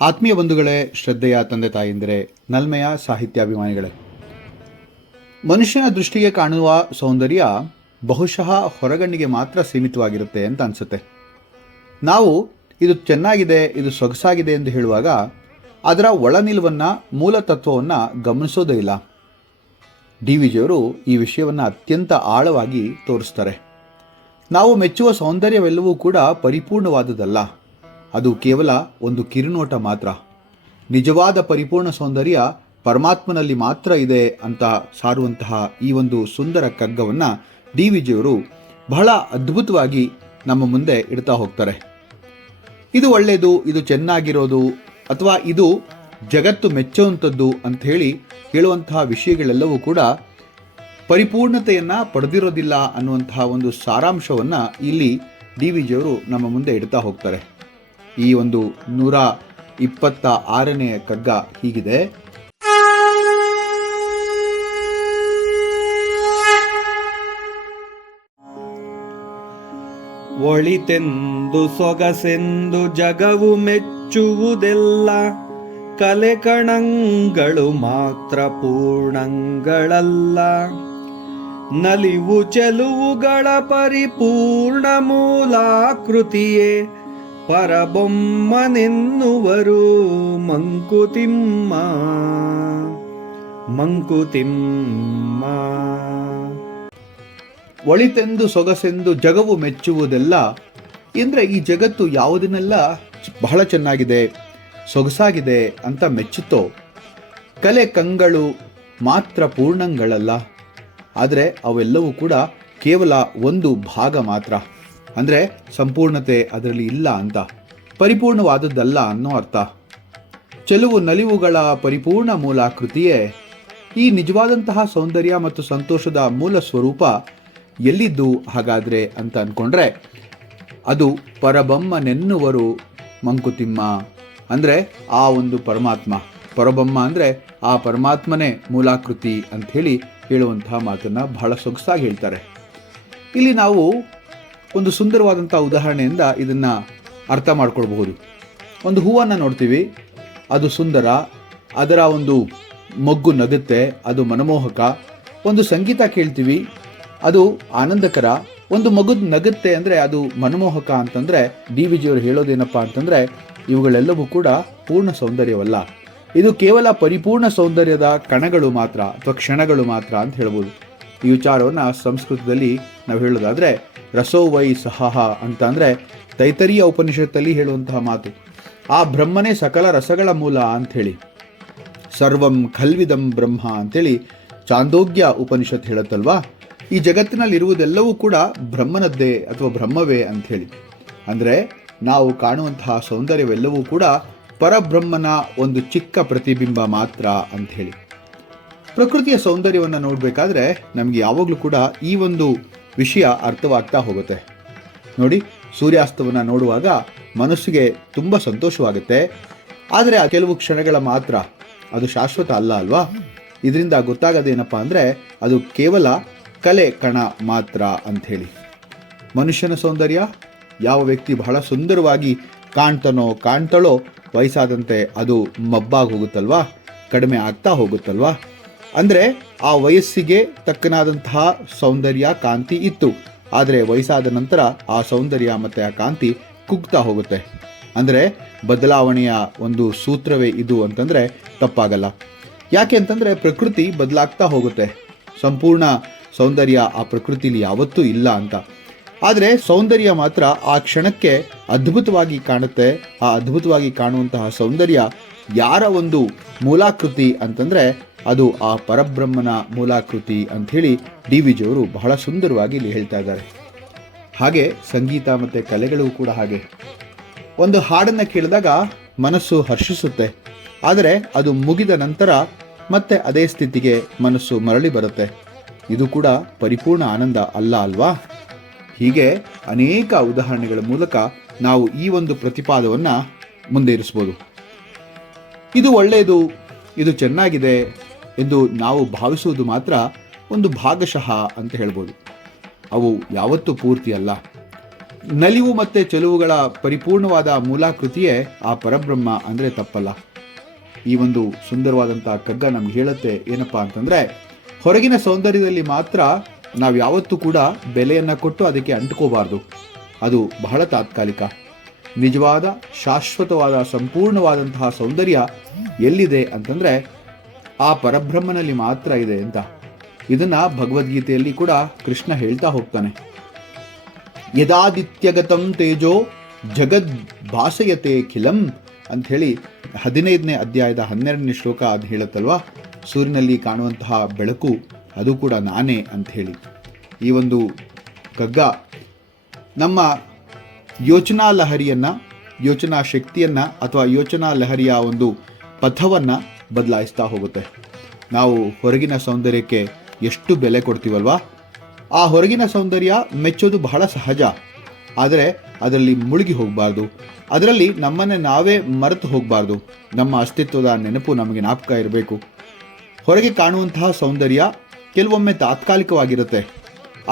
ಆತ್ಮೀಯ ಬಂಧುಗಳೇ, ಶ್ರದ್ಧೆಯ ತಂದೆ ತಾಯಿಂದರೆ, ನಲ್ಮೆಯ ಸಾಹಿತ್ಯಾಭಿಮಾನಿಗಳೇ, ಮನುಷ್ಯನ ದೃಷ್ಟಿಗೆ ಕಾಣುವ ಸೌಂದರ್ಯ ಬಹುಶಃ ಹೊರಗಣ್ಣಿಗೆ ಮಾತ್ರ ಸೀಮಿತವಾಗಿರುತ್ತೆ ಅಂತ ಅನಿಸುತ್ತೆ. ನಾವು ಇದು ಚೆನ್ನಾಗಿದೆ, ಇದು ಸೊಗಸಾಗಿದೆ ಎಂದು ಹೇಳುವಾಗ ಅದರ ಒಳನಿಲುವನ್ನು, ಮೂಲತತ್ವವನ್ನು ಗಮನಿಸೋದೇ ಇಲ್ಲ. ಡಿ ವಿ ಜಿಯವರು ಈ ವಿಷಯವನ್ನು ಅತ್ಯಂತ ಆಳವಾಗಿ ತೋರಿಸ್ತಾರೆ. ನಾವು ಮೆಚ್ಚುವ ಸೌಂದರ್ಯವೆಲ್ಲವೂ ಕೂಡ ಪರಿಪೂರ್ಣವಾದುದಲ್ಲ, ಅದು ಕೇವಲ ಒಂದು ಕಿರುನೋಟ ಮಾತ್ರ. ನಿಜವಾದ ಪರಿಪೂರ್ಣ ಸೌಂದರ್ಯ ಪರಮಾತ್ಮನಲ್ಲಿ ಮಾತ್ರ ಇದೆ ಅಂತ ಸಾರುವಂತಹ ಈ ಒಂದು ಸುಂದರ ಕಗ್ಗವನ್ನು ಡಿ ವಿ ಜಿಯವರು ಬಹಳ ಅದ್ಭುತವಾಗಿ ನಮ್ಮ ಮುಂದೆ ಇಡ್ತಾ ಹೋಗ್ತಾರೆ. ಇದು ಒಳ್ಳೆಯದು, ಇದು ಚೆನ್ನಾಗಿರೋದು, ಅಥವಾ ಇದು ಜಗತ್ತು ಮೆಚ್ಚುವಂಥದ್ದು ಅಂತ ಹೇಳುವಂತಹ ವಿಷಯಗಳೆಲ್ಲವೂ ಕೂಡ ಪರಿಪೂರ್ಣತೆಯನ್ನು ಪಡೆದಿರೋದಿಲ್ಲ ಅನ್ನುವಂತಹ ಒಂದು ಸಾರಾಂಶವನ್ನು ಇಲ್ಲಿ ಡಿ ವಿ ಜಿಯವರು ನಮ್ಮ ಮುಂದೆ ಇಡ್ತಾ ಹೋಗ್ತಾರೆ. ಈ ಒಂದು 126ನೇ ಕಗ್ಗ ಹೀಗಿದೆ. ಒಳಿತೆಂದು ಸೊಗಸೆಂದು ಜಗವು ಮೆಚ್ಚುವುದೆಲ್ಲ ಕಲೆಕಣಗಳು ಮಾತ್ರ ಪೂರ್ಣಂಗಳಲ್ಲ. ನಲಿವು ಚೆಲುವುಗಳ ಪರಿಪೂರ್ಣ ಮೂಲಾಕೃತಿಯೇ ಪರಬೊಮ್ಮನೆನ್ನುವರು ಮಂಕುತಿಮ್ಮ. ಒಳಿತೆಂದು ಸೊಗಸೆಂದು ಜಗವು ಮೆಚ್ಚುವುದೆಲ್ಲ ಎಂದರೆ ಈ ಜಗತ್ತು ಯಾವುದನ್ನೆಲ್ಲ ಬಹಳ ಚೆನ್ನಾಗಿದೆ, ಸೊಗಸಾಗಿದೆ ಅಂತ ಮೆಚ್ಚುತ್ತೋ, ಕಲೆ ಕಂಗಳು ಮಾತ್ರ ಪೂರ್ಣಂಗಳಲ್ಲ. ಆದರೆ ಅವೆಲ್ಲವೂ ಕೂಡ ಕೇವಲ ಒಂದು ಭಾಗ ಮಾತ್ರ, ಅಂದರೆ ಸಂಪೂರ್ಣತೆ ಅದರಲ್ಲಿ ಇಲ್ಲ ಅಂತ, ಪರಿಪೂರ್ಣವಾದದ್ದಲ್ಲ ಅನ್ನೋ ಅರ್ಥ. ಚೆಲುವು ನಲಿವುಗಳ ಪರಿಪೂರ್ಣ ಮೂಲಾಕೃತಿಯೇ ಈ ನಿಜವಾದಂತಹ ಸೌಂದರ್ಯ ಮತ್ತು ಸಂತೋಷದ ಮೂಲ ಸ್ವರೂಪ ಎಲ್ಲಿದ್ದು ಹಾಗಾದರೆ ಅಂತ ಅಂದ್ಕೊಂಡ್ರೆ ಅದು ಪರಬೊಮ್ಮನೆನ್ನುವರು ಮಂಕುತಿಮ್ಮ. ಅಂದರೆ ಆ ಒಂದು ಪರಮಾತ್ಮ, ಪರಬೊಮ್ಮ ಅಂದರೆ ಆ ಪರಮಾತ್ಮನೇ ಮೂಲಾಕೃತಿ ಅಂಥೇಳಿ ಹೇಳುವಂತಹ ಮಾತನ್ನು ಬಹಳ ಸೊಗಸಾಗಿ ಹೇಳ್ತಾರೆ. ಇಲ್ಲಿ ನಾವು ಒಂದು ಸುಂದರವಾದಂಥ ಉದಾಹರಣೆಯಿಂದ ಇದನ್ನು ಅರ್ಥ ಮಾಡ್ಕೊಳ್ಬಹುದು. ಒಂದು ಹೂವನ್ನು ನೋಡ್ತೀವಿ, ಅದು ಸುಂದರ, ಅದರ ಒಂದು ಮೊಗ್ಗು ನಗುತ್ತೆ, ಅದು ಮನಮೋಹಕ. ಒಂದು ಸಂಗೀತ ಕೇಳ್ತೀವಿ, ಅದು ಆನಂದಕರ. ಒಂದು ಮಗು ನಗುತ್ತೆ ಅಂದರೆ ಅದು ಮನಮೋಹಕ ಅಂತಂದರೆ ಡಿ ವಿ ಜಿಯವರು ಹೇಳೋದೇನಪ್ಪ ಅಂತಂದರೆ ಇವುಗಳೆಲ್ಲವೂ ಕೂಡ ಪೂರ್ಣ ಸೌಂದರ್ಯವಲ್ಲ, ಇದು ಕೇವಲ ಪರಿಪೂರ್ಣ ಸೌಂದರ್ಯದ ಕಣಗಳು ಮಾತ್ರ ಅಥವಾ ಕ್ಷಣಗಳು ಮಾತ್ರ ಅಂತ ಹೇಳ್ಬೋದು. ಈ ವಿಚಾರವನ್ನು ಸಂಸ್ಕೃತದಲ್ಲಿ ನಾವು ಹೇಳೋದಾದರೆ ರಸೋ ವೈ ಸಹ ಅಂತ ಅಂದರೆ ತೈತರೀಯ ಉಪನಿಷತ್ತಲ್ಲಿ ಹೇಳುವಂತಹ ಮಾತು. ಆ ಬ್ರಹ್ಮನೇ ಸಕಲ ರಸಗಳ ಮೂಲ ಅಂಥೇಳಿ, ಸರ್ವಂ ಖಲ್ವಿದಂ ಬ್ರಹ್ಮ ಅಂಥೇಳಿ ಚಾಂದೋಗ್ಯ ಉಪನಿಷತ್ ಹೇಳುತ್ತಲ್ವಾ. ಈ ಜಗತ್ತಿನಲ್ಲಿರುವುದೆಲ್ಲವೂ ಕೂಡ ಬ್ರಹ್ಮನದ್ದೇ ಅಥವಾ ಬ್ರಹ್ಮವೇ ಅಂಥೇಳಿ. ಅಂದರೆ ನಾವು ಕಾಣುವಂತಹ ಸೌಂದರ್ಯವೆಲ್ಲವೂ ಕೂಡ ಪರಬ್ರಹ್ಮನ ಒಂದು ಚಿಕ್ಕ ಪ್ರತಿಬಿಂಬ ಮಾತ್ರ ಅಂಥೇಳಿ. ಪ್ರಕೃತಿಯ ಸೌಂದರ್ಯವನ್ನು ನೋಡಬೇಕಾದ್ರೆ ನಮಗೆ ಯಾವಾಗಲೂ ಕೂಡ ಈ ಒಂದು ವಿಷಯ ಅರ್ಥವಾಗ್ತಾ ಹೋಗುತ್ತೆ. ನೋಡಿ, ಸೂರ್ಯಾಸ್ತವನ್ನು ನೋಡುವಾಗ ಮನಸ್ಸಿಗೆ ತುಂಬ ಸಂತೋಷವಾಗುತ್ತೆ. ಆದರೆ ಆ ಕೆಲವು ಕ್ಷಣಗಳ ಮಾತ್ರ, ಅದು ಶಾಶ್ವತ ಅಲ್ಲ ಅಲ್ವಾ. ಇದರಿಂದ ಗೊತ್ತಾಗೋದೇನಪ್ಪ ಅಂದರೆ ಅದು ಕೇವಲ ಕಲೆ ಕಣ ಮಾತ್ರ ಅಂಥೇಳಿ. ಮನುಷ್ಯನ ಸೌಂದರ್ಯ, ಯಾವ ವ್ಯಕ್ತಿ ಬಹಳ ಸುಂದರವಾಗಿ ಕಾಣ್ತಾಳೋ ವಯಸ್ಸಾದಂತೆ ಅದು ಮಬ್ಬಾಗಿ ಹೋಗುತ್ತಲ್ವಾ, ಕಡಿಮೆ ಆಗ್ತಾ ಹೋಗುತ್ತಲ್ವಾ. ಅಂದರೆ ಆ ವಯಸ್ಸಿಗೆ ತಕ್ಕನಾದಂತಹ ಸೌಂದರ್ಯ, ಕಾಂತಿ ಇತ್ತು. ಆದರೆ ವಯಸ್ಸಾದ ನಂತರ ಆ ಸೌಂದರ್ಯ ಮತ್ತು ಆ ಕಾಂತಿ ಕುಗ್ತಾ ಹೋಗುತ್ತೆ. ಅಂದರೆ ಬದಲಾವಣೆಯ ಒಂದು ಸೂತ್ರವೇ ಇದು ಅಂತಂದರೆ ತಪ್ಪಾಗಲ್ಲ. ಯಾಕೆ ಅಂತಂದರೆ ಪ್ರಕೃತಿ ಬದಲಾಗ್ತಾ ಹೋಗುತ್ತೆ. ಸಂಪೂರ್ಣ ಸೌಂದರ್ಯ ಆ ಪ್ರಕೃತಿಲಿ ಯಾವತ್ತೂ ಇಲ್ಲ ಅಂತ. ಆದರೆ ಸೌಂದರ್ಯ ಮಾತ್ರ ಆ ಕ್ಷಣಕ್ಕೆ ಅದ್ಭುತವಾಗಿ ಕಾಣುತ್ತೆ. ಆ ಅದ್ಭುತವಾಗಿ ಕಾಣುವಂತಹ ಸೌಂದರ್ಯ ಯಾರ ಒಂದು ಮೂಲಾಕೃತಿ ಅಂತಂದರೆ ಅದು ಆ ಪರಬ್ರಹ್ಮನ ಮೂಲಾಕೃತಿ ಅಂಥೇಳಿ ಡಿ ವಿ ಜಿಯವರು ಬಹಳ ಸುಂದರವಾಗಿ ಇಲ್ಲಿ ಹೇಳ್ತಾ ಇದ್ದಾರೆ. ಹಾಗೆ ಸಂಗೀತ ಮತ್ತು ಕಲೆಗಳು ಕೂಡ ಹಾಗೆ. ಒಂದು ಹಾಡನ್ನು ಕೇಳಿದಾಗ ಮನಸ್ಸು ಹರ್ಷಿಸುತ್ತೆ, ಆದರೆ ಅದು ಮುಗಿದ ನಂತರ ಮತ್ತೆ ಅದೇ ಸ್ಥಿತಿಗೆ ಮನಸ್ಸು ಮರಳಿ ಬರುತ್ತೆ. ಇದು ಕೂಡ ಪರಿಪೂರ್ಣ ಆನಂದ ಅಲ್ಲ ಅಲ್ವಾ. ಹೀಗೆ ಅನೇಕ ಉದಾಹರಣೆಗಳ ಮೂಲಕ ನಾವು ಈ ಒಂದು ಪ್ರತಿಪಾದವನ್ನು ಮುಂದೆ ಇರಿಸ್ಬೋದು. ಇದು ಒಳ್ಳೆಯದು, ಇದು ಚೆನ್ನಾಗಿದೆ ಎಂದು ನಾವು ಭಾವಿಸುವುದು ಮಾತ್ರ ಒಂದು ಭಾಗಶಃ ಅಂತ ಹೇಳ್ಬೋದು. ಅವು ಯಾವತ್ತೂ ಪೂರ್ತಿ ಅಲ್ಲ. ನಲಿವು ಮತ್ತು ಚೆಲುವುಗಳ ಪರಿಪೂರ್ಣವಾದ ಮೂಲಾಕೃತಿಯೇ ಆ ಪರಬ್ರಹ್ಮ ಅಂದರೆ ತಪ್ಪಲ್ಲ. ಈ ಒಂದು ಸುಂದರವಾದಂಥ ಕಗ್ಗ ನಮ್ಗೆ ಹೇಳುತ್ತೆ ಏನಪ್ಪ ಅಂತಂದರೆ, ಹೊರಗಿನ ಸೌಂದರ್ಯದಲ್ಲಿ ಮಾತ್ರ ನಾವು ಯಾವತ್ತೂ ಕೂಡ ಬೆಲೆಯನ್ನು ಕೊಟ್ಟು ಅದಕ್ಕೆ ಅಂಟ್ಕೋಬಾರ್ದು. ಅದು ಬಹಳ ತಾತ್ಕಾಲಿಕ. ನಿಜವಾದ ಶಾಶ್ವತವಾದ ಸಂಪೂರ್ಣವಾದಂತಹ ಸೌಂದರ್ಯ ಎಲ್ಲಿದೆ ಅಂತಂದರೆ ಆ ಪರಬ್ರಹ್ಮನಲ್ಲಿ ಮಾತ್ರ ಇದೆ ಅಂತ. ಇದನ್ನು ಭಗವದ್ಗೀತೆಯಲ್ಲಿ ಕೂಡ ಕೃಷ್ಣ ಹೇಳ್ತಾ ಹೋಗ್ತಾನೆ. ಯದಾದಿತ್ಯಗತಂ ತೇಜೋ ಜಗದ್ ಭಾಸಯತೆ ಖಿಲಂ ಅಂಥೇಳಿ 15ನೇ ಅಧ್ಯಾಯದ 12ನೇ ಶ್ಲೋಕ ಅದು ಹೇಳುತ್ತಲ್ವ. ಸೂರ್ಯನಲ್ಲಿ ಕಾಣುವಂತಹ ಬೆಳಕು ಅದು ಕೂಡ ನಾನೇ ಅಂಥೇಳಿ. ಈ ಒಂದು ಕಗ್ಗ ನಮ್ಮ ಯೋಚನಾ ಲಹರಿಯನ್ನು, ಯೋಚನಾ ಶಕ್ತಿಯನ್ನು ಅಥವಾ ಯೋಚನಾ ಲಹರಿಯ ಒಂದು ಪಥವನ್ನು ಬದಲಾಯಿಸ್ತಾ ಹೋಗುತ್ತೆ. ನಾವು ಹೊರಗಿನ ಸೌಂದರ್ಯಕ್ಕೆ ಎಷ್ಟು ಬೆಲೆ ಕೊಡ್ತೀವಲ್ವಾ, ಆ ಹೊರಗಿನ ಸೌಂದರ್ಯ ಮೆಚ್ಚೋದು ಬಹಳ ಸಹಜ. ಆದರೆ ಅದರಲ್ಲಿ ಮುಳುಗಿ ಹೋಗಬಾರ್ದು, ಅದರಲ್ಲಿ ನಮ್ಮನ್ನೇ ನಾವೇ ಮರೆತು ಹೋಗಬಾರ್ದು. ನಮ್ಮ ಅಸ್ತಿತ್ವದ ನೆನಪು ನಮಗೆ ಜ್ಞಾಪಕ ಇರಬೇಕು. ಹೊರಗೆ ಕಾಣುವಂತಹ ಸೌಂದರ್ಯ ಕೆಲವೊಮ್ಮೆ ತಾತ್ಕಾಲಿಕವಾಗಿರುತ್ತೆ.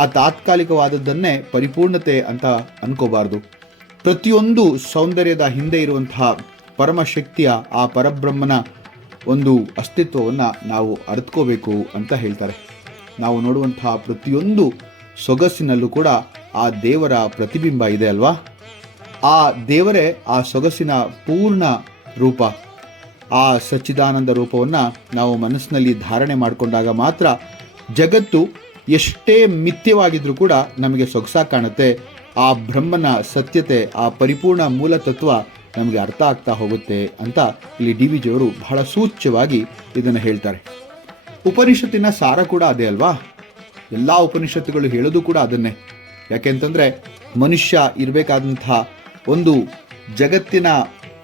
ಆ ತಾತ್ಕಾಲಿಕವಾದದ್ದನ್ನೇ ಪರಿಪೂರ್ಣತೆ ಅಂತ ಅನ್ಕೋಬಾರ್ದು. ಪ್ರತಿಯೊಂದು ಸೌಂದರ್ಯದ ಹಿಂದೆ ಇರುವಂತಹ ಪರಮಶಕ್ತಿಯ ಆ ಪರಬ್ರಹ್ಮನ ಒಂದು ಅಸ್ತಿತ್ವವನ್ನು ನಾವು ಅರಿತ್ಕೋಬೇಕು ಅಂತ ಹೇಳ್ತಾರೆ. ನಾವು ನೋಡುವಂತಹ ಪ್ರತಿಯೊಂದು ಸೊಗಸಿನಲ್ಲೂ ಕೂಡ ಆ ದೇವರ ಪ್ರತಿಬಿಂಬ ಇದೆ ಅಲ್ವಾ. ಆ ದೇವರೇ ಆ ಸೊಗಸಿನ ಪೂರ್ಣ ರೂಪ. ಆ ಸಚ್ಚಿದಾನಂದ ರೂಪವನ್ನು ನಾವು ಮನಸ್ಸಿನಲ್ಲಿ ಧಾರಣೆ ಮಾಡಿಕೊಂಡಾಗ ಮಾತ್ರ ಜಗತ್ತು ಎಷ್ಟೇ ಮಿಥ್ಯವಾಗಿದ್ರೂ ಕೂಡ ನಮಗೆ ಸೊಗಸಾಗಿ ಕಾಣುತ್ತೆ. ಆ ಬ್ರಹ್ಮನ ಸತ್ಯತೆ, ಆ ಪರಿಪೂರ್ಣ ಮೂಲತತ್ವ ನಮಗೆ ಅರ್ಥ ಆಗ್ತಾ ಹೋಗುತ್ತೆ ಅಂತ ಇಲ್ಲಿ ಡಿ ವಿ ಜಿಯವರು ಬಹಳ ಸೂಚ್ಯವಾಗಿ ಇದನ್ನು ಹೇಳ್ತಾರೆ. ಉಪನಿಷತ್ತಿನ ಸಾರ ಕೂಡ ಅದೇ ಅಲ್ವಾ. ಎಲ್ಲ ಉಪನಿಷತ್ತುಗಳು ಹೇಳೋದು ಕೂಡ ಅದನ್ನೇ. ಯಾಕೆಂತಂದರೆ ಮನುಷ್ಯ ಇರಬೇಕಾದಂತಹ ಒಂದು ಜಗತ್ತಿನ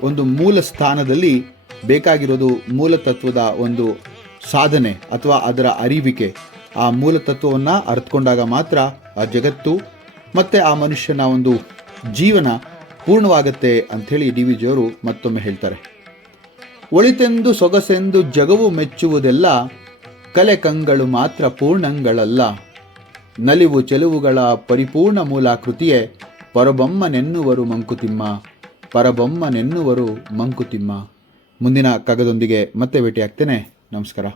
ಒಂದು ಮೂಲ ಸ್ಥಾನದಲ್ಲಿ ಬೇಕಾಗಿರೋದು ಮೂಲತತ್ವದ ಒಂದು ಸಾಧನೆ ಅಥವಾ ಅದರ ಅರಿವಿಕೆ. ಆ ಮೂಲತತ್ವವನ್ನು ಅರ್ಥಕೊಂಡಾಗ ಮಾತ್ರ ಆ ಜಗತ್ತು ಮತ್ತು ಆ ಮನುಷ್ಯನ ಒಂದು ಜೀವನ ಪೂರ್ಣವಾಗುತ್ತೆ ಅಂಥೇಳಿ ಡಿ ವಿ ಜಿಯವರು ಮತ್ತೊಮ್ಮೆ ಹೇಳ್ತಾರೆ. ಒಳಿತೆಂದು ಸೊಗಸೆಂದು ಜಗವು ಮೆಚ್ಚುವುದೆಲ್ಲ ಕಲೆ ಕಂಗಳು ಮಾತ್ರ ಪೂರ್ಣಂಗಳಲ್ಲ. ನಲಿವು ಚೆಲುವುಗಳ ಪರಿಪೂರ್ಣ ಮೂಲಾಕೃತಿಯೇ ಪರಬೊಮ್ಮನೆನ್ನುವರು ಮಂಕುತಿಮ್ಮ. ಪರಬೊಮ್ಮನೆನ್ನುವರು ಮಂಕುತಿಮ್ಮ. ಮುಂದಿನ ಕಗ್ಗದೊಂದಿಗೆ ಮತ್ತೆ ಭೇಟಿಯಾಗ್ತೇನೆ. ನಮಸ್ಕಾರ.